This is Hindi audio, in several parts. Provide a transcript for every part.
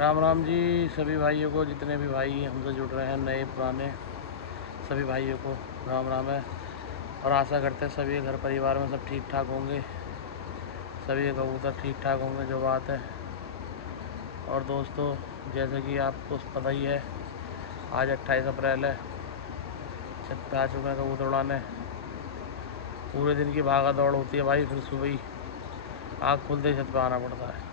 राम राम जी सभी भाइयों को, जितने भी भाई हमसे जुड़ रहे हैं, नए पुराने सभी भाइयों को राम राम है। और आशा करते हैं सभी घर परिवार में सब ठीक ठाक होंगे, सभी कबूतर ठीक ठाक होंगे, जो बात है। और दोस्तों, जैसे कि आपको पता ही है, आज 28 अप्रैल है। छत पे आ चुके हैं कबूतर उड़ाने। पूरे दिन की भागा दौड़ होती है भाई, फिर सुबह ही आँख खुलते ही छत पे आना पड़ता है।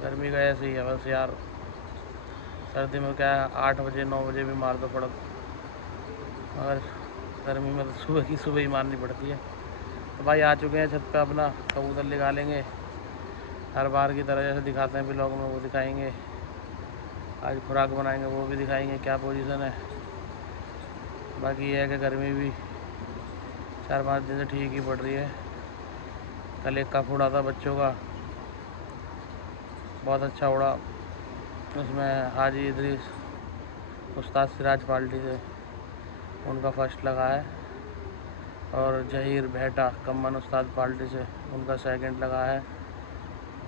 गर्मी का ऐसे ही है बस यार। सर्दी में क्या है, 8 बजे 9 बजे भी मार दो पड़त, मगर गर्मी में तो सुबह की सुबह ही मारनी पड़ती है। तो भाई आ चुके हैं छत पे, अपना कबूतर निकालेंगे। हर बार की तरह जैसे दिखाते हैं ब्लॉग में, वो दिखाएंगे। आज खुराक बनाएंगे, वो भी दिखाएंगे क्या पोजीशन है। बाकी ये है कि गर्मी भी 4-5 दिन से ठीक ही पड़ रही है। कल एक कप उड़ा था बच्चों का, बहुत अच्छा उड़ा। उसमें हाजी इदरीस उस्ताद सिराज पार्टी से उनका फर्स्ट लगा है, और जहीर भेटा कम्मन उस्ताद पार्टी से उनका सेकंड लगा है।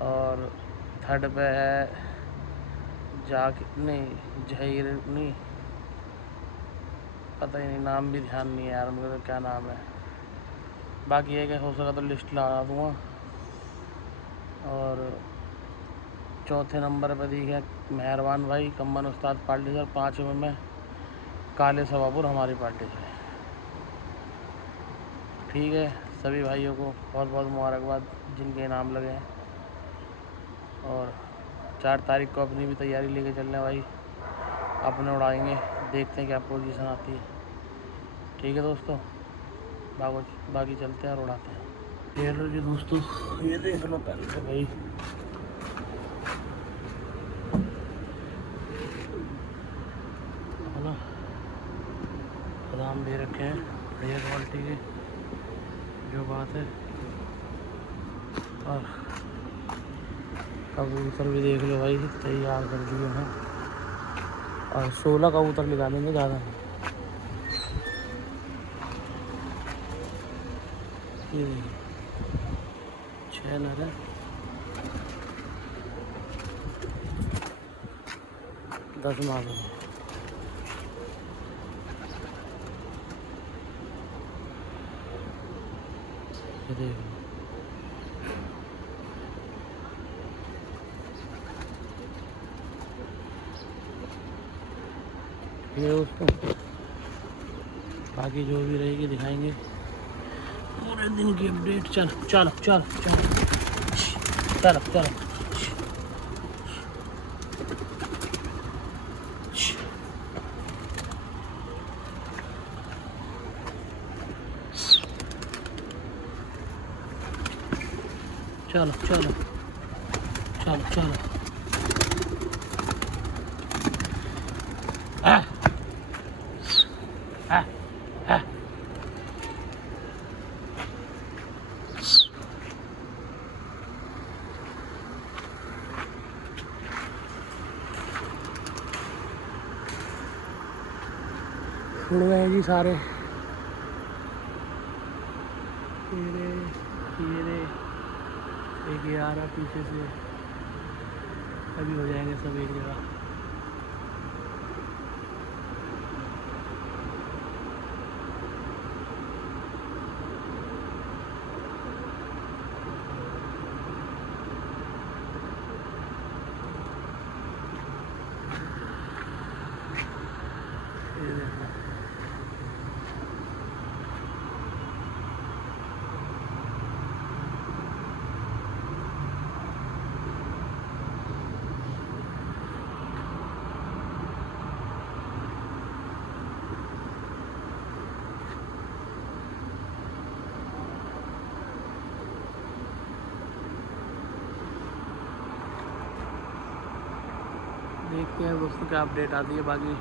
और थर्ड पे है जहीर नहीं, पता ही नहीं, नाम भी ध्यान नहीं है यार उनका, तो क्या नाम है। बाकी ये कि हो सका तो लिस्ट लगा दूँगा। और चौथे नंबर पर दिखे मेहरबान भाई कम्मन उस्ताद पार्टी से, और 5वें में काले सवापुर हमारी पार्टी से। ठीक है, सभी भाइयों को बहुत बहुत मुबारकबाद जिनके इनाम लगे हैं। और 4 तारीख को अपनी भी तैयारी लेके चल रहे हैं भाई, अपने उड़ाएंगे, देखते हैं क्या पोजीशन आती है। ठीक है दोस्तों, बाकी चलते हैं और उड़ाते हैं। ये लो जी दोस्तों, ये देख लो पहले से भाई, है ना, बादाम भी रखे हैं बढ़िया क्वालिटी के, जो बात है। और कबूतर भी देख लो भाई, तैयार कर दिए हैं। और 16 कबूतर निकालेंगे, ज़्यादा नहीं। ये 6 नर है, 10 मालूम है। ये देख लो, ये दोस्तों, बाकी जो भी रहेगी दिखाएंगे पूरे दिन की अपडेट। चलो चलो चलो चलो चलो चलो, चलो चलो चलो चलो। उड़ गए जी सारे। ये एक ये आ रहा पीछे से, अभी हो जाएंगे सब एक जगह। ये देखो, देखते हैं दोस्तों क्या अपडेट आती है। बाकी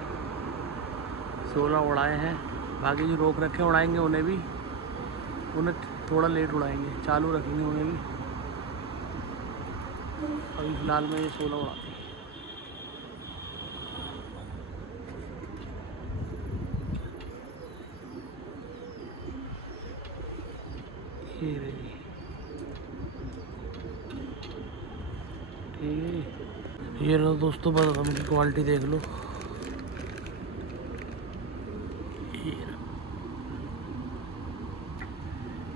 16 उड़ाए हैं, बाकी जो रोक रखे उड़ाएंगे उन्हें थोड़ा लेट उड़ाएंगे, चालू रखेंगे उन्हें भी। अभी फ़िलहाल में ये 16 उड़ाते हैं। ये रही, ठीक है। ये लो दोस्तों, बादाम की क्वालिटी देख लो।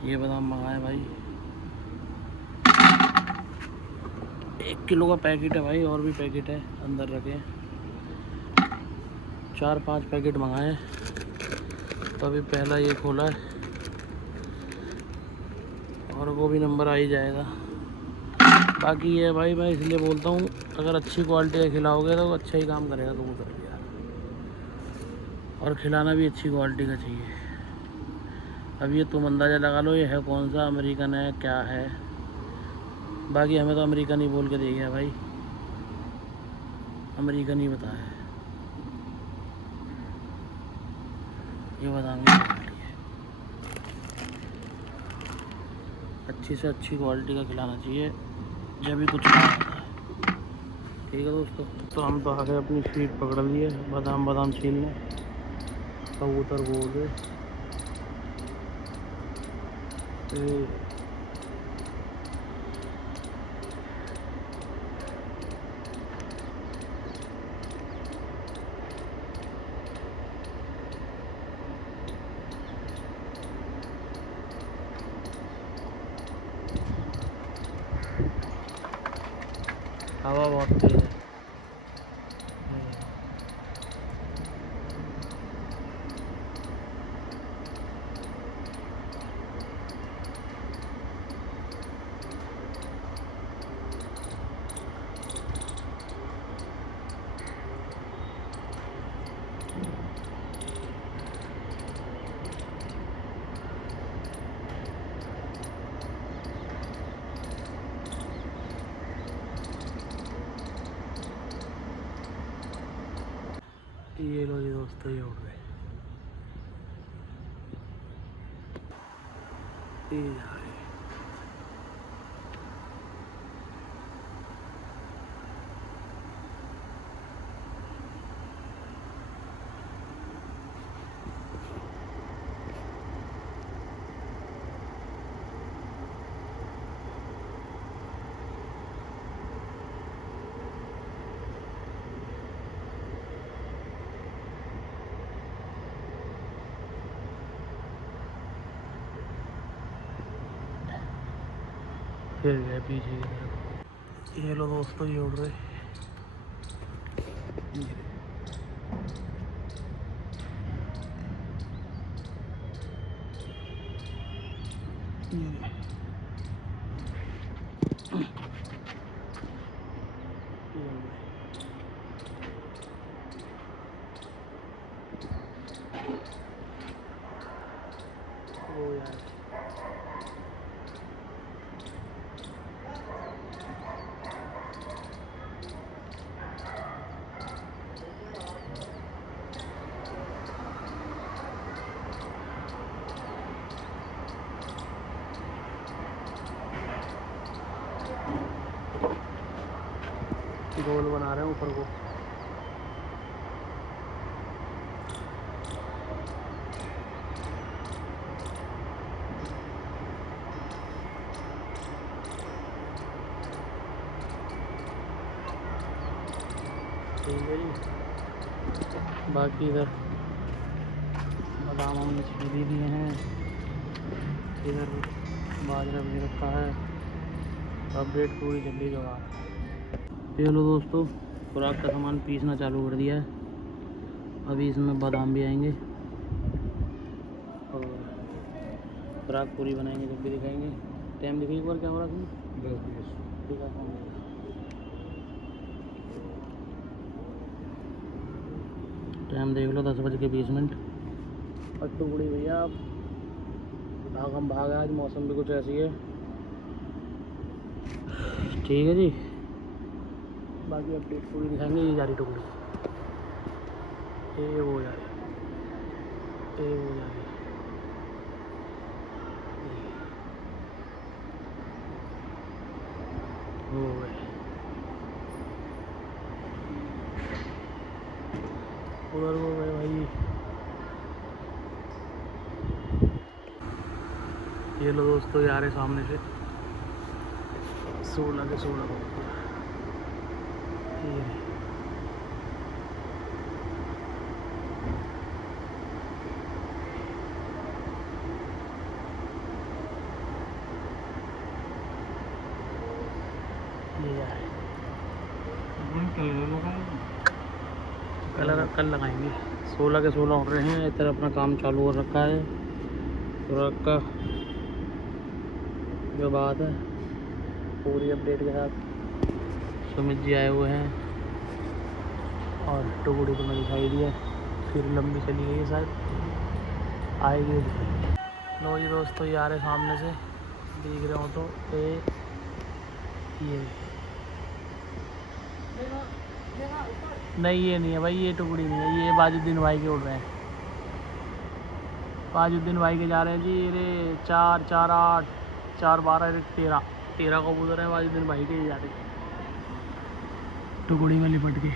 ये बादाम मंगाए भाई, 1 किलो का पैकेट है भाई, और भी पैकेट है अंदर रखे। 4-5 पैकेट मंगाए, तो अभी पहला ये खोला है, और वो भी नंबर आ ही जाएगा। बाकी ये भाई, मैं इसलिए बोलता हूँ, अगर अच्छी क्वालिटी का खिलाओगे तो अच्छा ही काम करेगा कबूतर यार, और खिलाना भी अच्छी क्वालिटी का चाहिए। अब ये तुम अंदाज़ा लगा लो ये है कौन सा, अमेरिकन है क्या है। बाकी हमें तो अमेरिकन ही बोल के दे गया भाई, अमेरिकन ही बताया। ये बादाम की क्वालिटी है, अच्छी से अच्छी क्वालिटी का खिलाना चाहिए जब भी कुछ खाना होता है। ठीक है दोस्तों, तो हम तो आ गए अपनी फीड पकड़ लिए, बादाम छीलने। कबूतर बोल गए हवा बहुत तेज है। ये लो जी दोस्तों, ये उड़ गए, ये जा रहे। फिर गए पीछे की तरफ। ये लो दोस्तों, ये उड़ रहे। ओ यार, गोल बना रहे हैं ऊपर को। ठीक है जी, बाकी इधर बादाम हमने छील ही दिए हैं, इधर बाजरा भी रखा है, अपडेट पूरी जल्दी जगह। ये लो दोस्तों, खुराक का सामान पीसना चालू कर दिया है, अभी इसमें बादाम भी आएंगे और खुराक पूरी बनाएंगे जब भी दिखाएंगे। टाइम दिखाइए एक बार, क्या हो रहा है? ठीक है, टाइम देख लो, 10:20। और टुकड़ी भैया हम भाग आज, मौसम भी कुछ ऐसी है। ठीक है जी, बाकी अपडेट पूरी दिखाएंगे। ये जा रही टुकड़ी, ये वो जा रही, ये वो जा रही, हो गए उधर, हो गए भाई। ये लो दोस्तों, ये आ रहे सामने से 16 के 16 को। कल लगाएंगे। 16 के 16 हो रहे हैं। इधर अपना काम चालू हो रखा है। ट्रक का जो बात है पूरी अपडेट के साथ सुमित जी आए हुए हैं और टुकड़ी तो मैं दिखाई दिया, फिर लंबी चली गई है, शायद आएगी। लो जी दोस्तों, ये आ रहे सामने से, दिख रहे हो तो ये नहीं, ये नहीं है भाई, ये टुकड़ी नहीं है, ये बाजुद्दीन भाई के उड़ रहे हैं। बाजुद्दीन भाई के जा रहे हैं जी। ये 4 4 8 4 12 13 कबूतर हैं बाजुद्दीन भाई के जा रहे हैं टुकड़ी में लिपट के।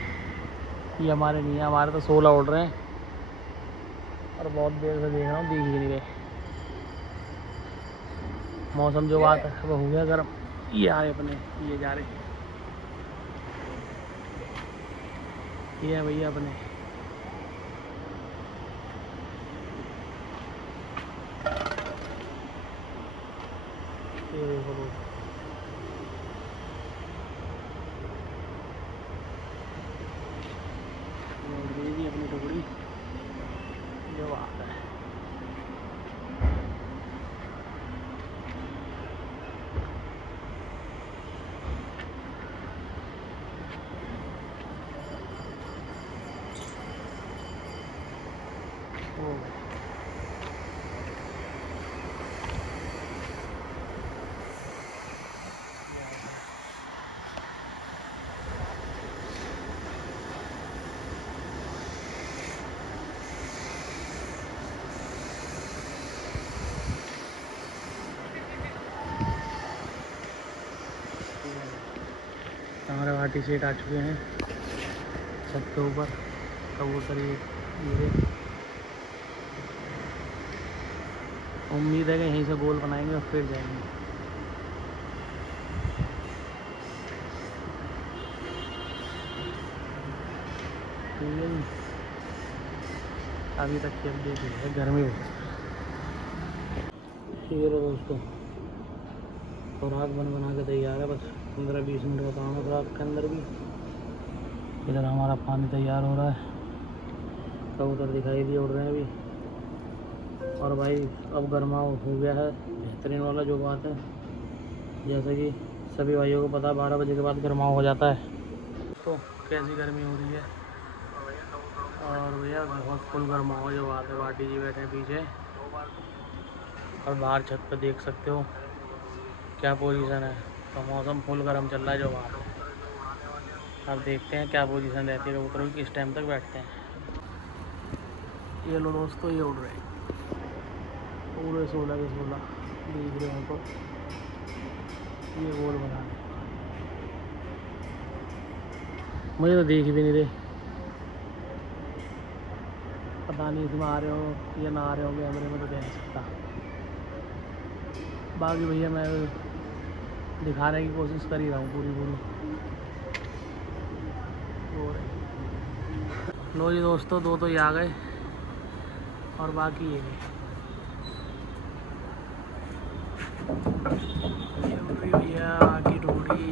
ये हमारे नहीं है, हमारे तो 16 उड़ रहे हैं और बहुत देर से देख रहा हूँ, दिख ही नहीं रहे। मौसम जो बात है वो हो गया गर्म। ये आए अपने, ये जा रहे, ये है भैया अपने। ये देखो लोग, अपनी टुकड़ी जो बात है। हमारे वाटी सेट आ चुके हैं छत के ऊपर। कबूतर ये उम्मीद है कि यहीं से गोल बनाएंगे और फिर जाएंगे। ठीक है जी, अभी तक की अपडेट है, गर्मी हो। ठीक है दोस्तों, खुराक बना के तैयार है, बस 15-20 मिनट का काम है खुराक के अंदर भी। इधर हमारा पानी तैयार हो रहा है, कबूतर दिखाई दिए उड़ रहे हैं अभी। और भाई अब गर्मा हो गया है बेहतरीन वाला, जो बात है जैसे कि सभी भाइयों को पता है 12 बजे के बाद गर्मा हो जाता है। तो कैसी गर्मी हो रही है और भैया बहुत फुल गर्मा हो, जो बात है। वाटी जी बैठे हैं पीछे और बाहर छत पे देख सकते हो क्या पोजीशन है। तो मौसम फुल गर्म चल रहा है, जो बात है। अब देखते हैं क्या पोजीशन रहती है कबूतरों की, किस टाइम तक बैठते हैं। ये लो दोस्तों, ये उड़ रहे हैं पूरे 16 के 16 देख रहे हो तो ये गोल बना रहे। मुझे तो देख भी नहीं रहे, पता नहीं इसमें आ रहे हो या ना आ रहे हो, कैमरे में तो देख नहीं सकता। बाकी भैया मैं दिखाने की कोशिश कर ही रहा हूँ पूरी। लो जी दोस्तों, 2 तो ये आ गए और बाकी ये भैया की टोकरी।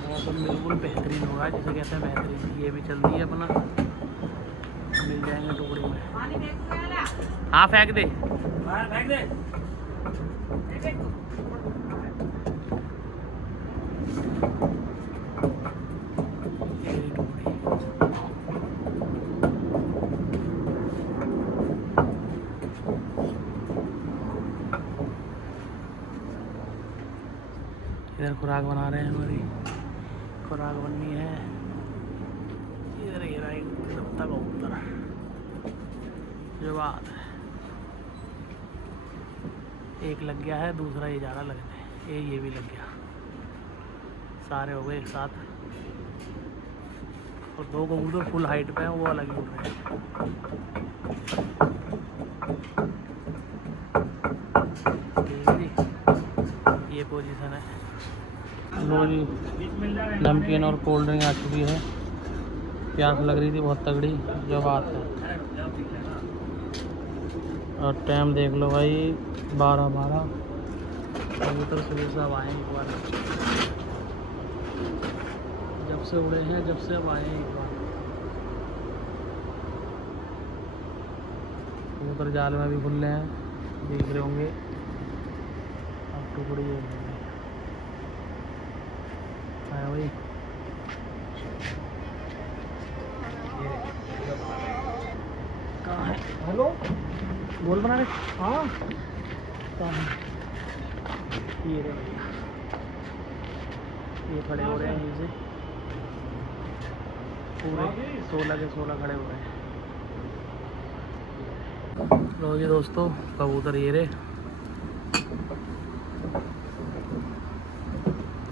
मौसम बिल्कुल बेहतरीन होगा, जिसे कहते हैं बेहतरीन। ये भी चल रही है अपना, मिल जाएंगे टोकरी में। हाँ फेंक दे, फेंक दे। इधर खुराक बना रहे हैं, हमारी खुराक बननी है। इधर ये रहा दबता कबूतर, जो बात है। एक लग गया है, दूसरा ये जा रहा लगने, ये भी लग गया। सारे हो गए एक साथ और 2 कबूतर फुल हाइट पे हैं, वो अलग ही उड़ रहे हैं। ठीक है जी, ये पोजीशन है। लो जी, नमकीन और कोल्ड ड्रिंक आ चुकी है। प्यास लग रही थी बहुत तगड़ी, जो बात है। और टाइम देख लो भाई, 12:12। कबूतर सुबह से अब आए एक बार, जब से उड़े हैं जब से अब आए हैं एक बार। कबूतर जाल में भी खुल रहे हैं, देख रहे होंगे। अब टुकड़ी है भाई, कहाँ है? हेलो, गोल बना रहे? हाँ, कहाँ है? ये रहे भैया, ये खड़े हो रहे हैं यहीं से, पूरे 16 के 16 खड़े हो रहे हैं। लो जी दोस्तों, कबूतर ये रहे।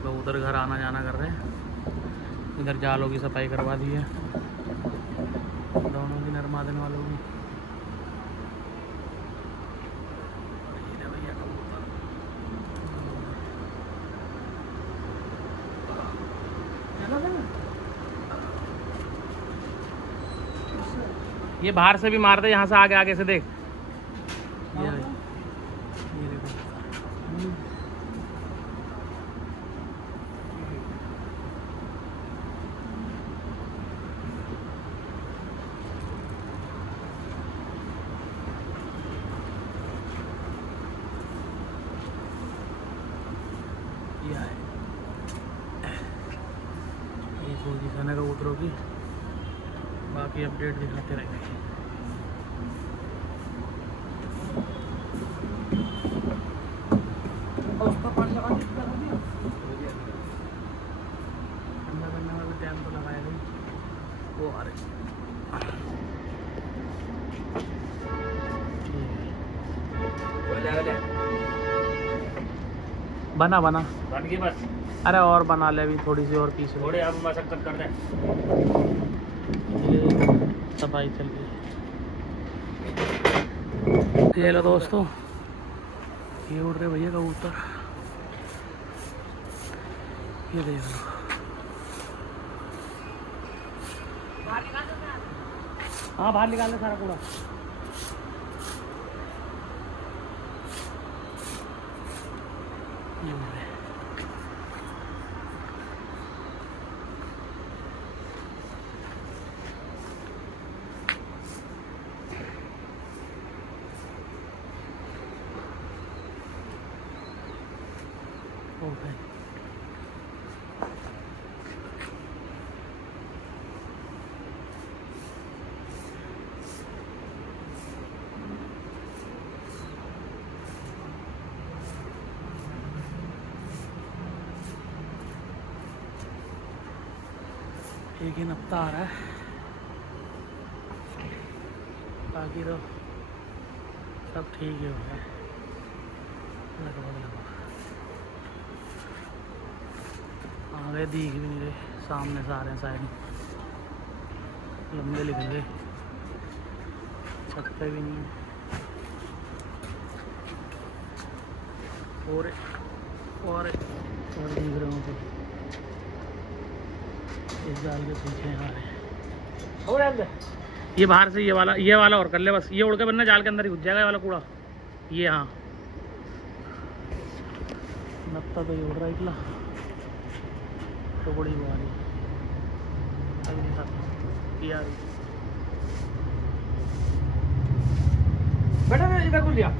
कबूतर घर आना जाना कर रहे हैं। इधर जालों की सफाई करवा दी है, दोनों की, नरमादन वालों की। भैया कबूतर, ये बाहर से भी मार दे, यहाँ से आगे आगे से देख। ये देखो, ये है, ये पोजीशन है कबूतरों की। बाकी अपडेट दिखाते रहेंगे। ठंडा करने में भी टाइम तो लगाया नहीं, वो आ रहे। बना बना बन गई बस। अरे और बना ले अभी, थोड़ी सी और पीस थोड़े अब मशक्कत कर दे। ये सफाई चल रही है। ये लो दोस्तों, ये उड़ रहे भैया कबूतर, ये देख लो। हाँ, बाहर निकाल ले सारा कूड़ा। ये उड़ रहे, ओके। एक ही हफ्ता आ रहा है, बाकी तो सब ठीक ही हो गया लगभग। आगे दिख भी नहीं रहे, सामने से आ रहे हैं साइड में, लंबे लिख रहे, छत पे भी नहीं है। और दिख रहे होंगे, इस जाल के पीछे आ रहे हैं। ये बाहर से ये वाला और कर ले बस, ये उड़ के बनना जाल के अंदर ही घुस जाएगा ये वाला कूड़ा। ये हाँ, नत्ता तो ये उड़ रहा है इतना, तो बड़ी बुआरी अगली साथ ये आ रही। बेटा ने इधर खोल दिया।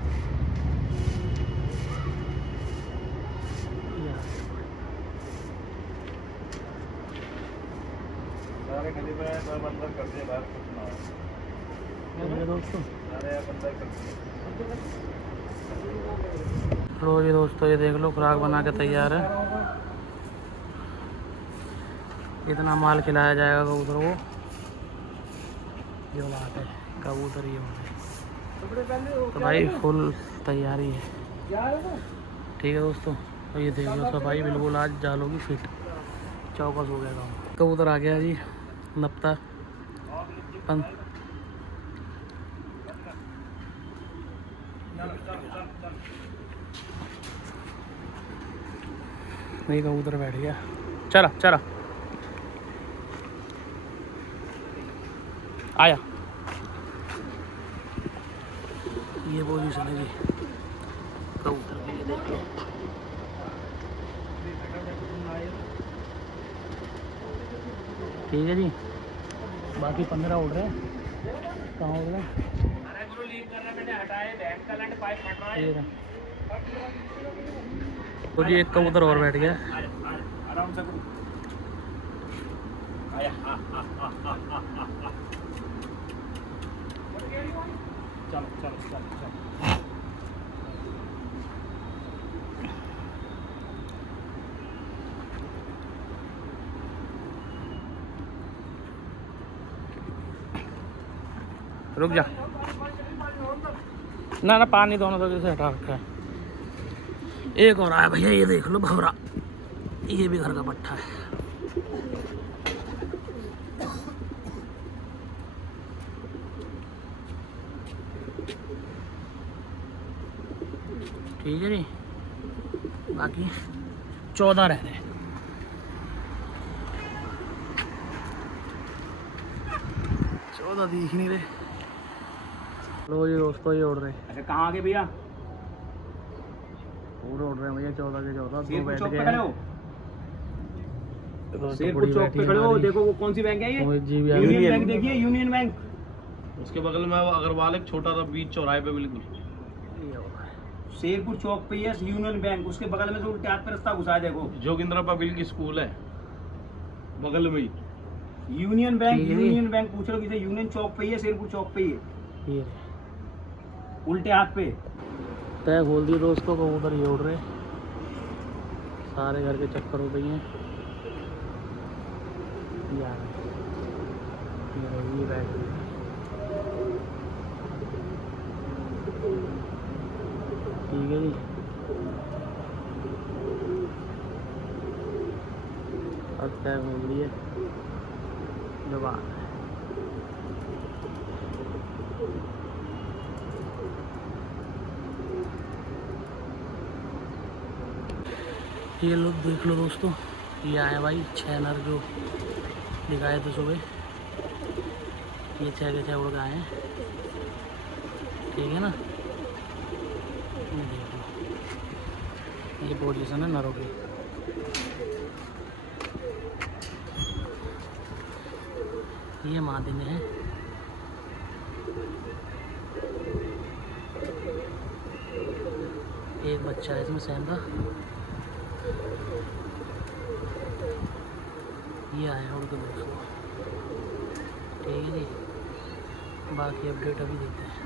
सारे गली में सब अंदर कर दिए, बाहर कुछ ना हो। मेरे दोस्तों, सारे आप अंदर कर दिए। लो जी दोस्तों, ये देख लो, खुराक बना के तैयार है। इतना माल खिलाया जाएगा कबूतर को, जो बात है। कबूतर ये होते तो भाई फुल तैयारी है। ठीक है दोस्तों, तो ये देख लो सफाई बिल्कुल आज जालों की फिट, चौकस हो गया काम। कबूतर आ गया जी, नपता नहीं कबूतर बैठ गया। चला चला आया। ये पोजीशन है जी कबूतर की, ये देख लो। ठीक है जी। बाकी 15 उड़ रहे हैं। कहाँ उड़ रहे हैं? तो जी एक कबूतर और बैठ गया। आराम से चल चल चल चल। रुक जा ना ना, पानी दोनों तरफ से हटा रखा है। एक और आया भैया, ये देख लो भवरा, ये भी घर का पट्टा है। ठीक है जी। बाकी 14 रह रहे हैं। 14 दिख नहीं रहे। लो जी दोस्तों, ये उड़ रहे। अच्छा कहाँ आ गए भैया? पूरे उड़ रहे हैं भैया, 14 के 14। दो बैठ चौक पे गए खड़े हो, शेरपुर चौक पे खड़े हो। देखो वो कौन सी बैंक है ये? Union bank. देखिए यूनियन बैंक, उसके बगल में वो अग्रवाल एक छोटा सा बीच चौराहे पे बिल्कुल। शेरपुर चौक पे है यूनियन बैंक, उसके बगल में से उल्टे हाथ पे रास्ता घुसा है। देखो जोगिंद्रा पब्लिक स्कूल है बगल में ही। यूनियन बैंक, यूनियन बैंक पूछ लो किसे। यूनियन चौक पे ही है, शेरपुर चौक पे ही है, ये उल्टे हाथ पे। तय खोल दिए दोस्तों, कबूतर ये उड़ रहे। सारे घर के चक्कर हो गई हैं। ये बैठ गई। ठीक है जी। अब तय खोल दिए दोबारा। ये लोग देख लो दोस्तों, ये आया भाई 6 नर जो दिखाए थे सुबह। ये 6 के 6 उड़ गए हैं। ठीक है ना, ये देख लो, ये पोजीशन है नरों की। ये मादी में है। एक बच्चा है इसमें सैन का। ये आया उड़ के दोस्तों। ठीक है जी। बाकी अपडेट अभी देते हैं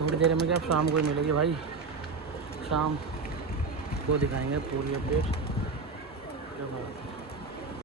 थोड़ी देर में। क्या शाम को ही मिलेगी भाई, शाम को दिखाएंगे पूरी अपडेट।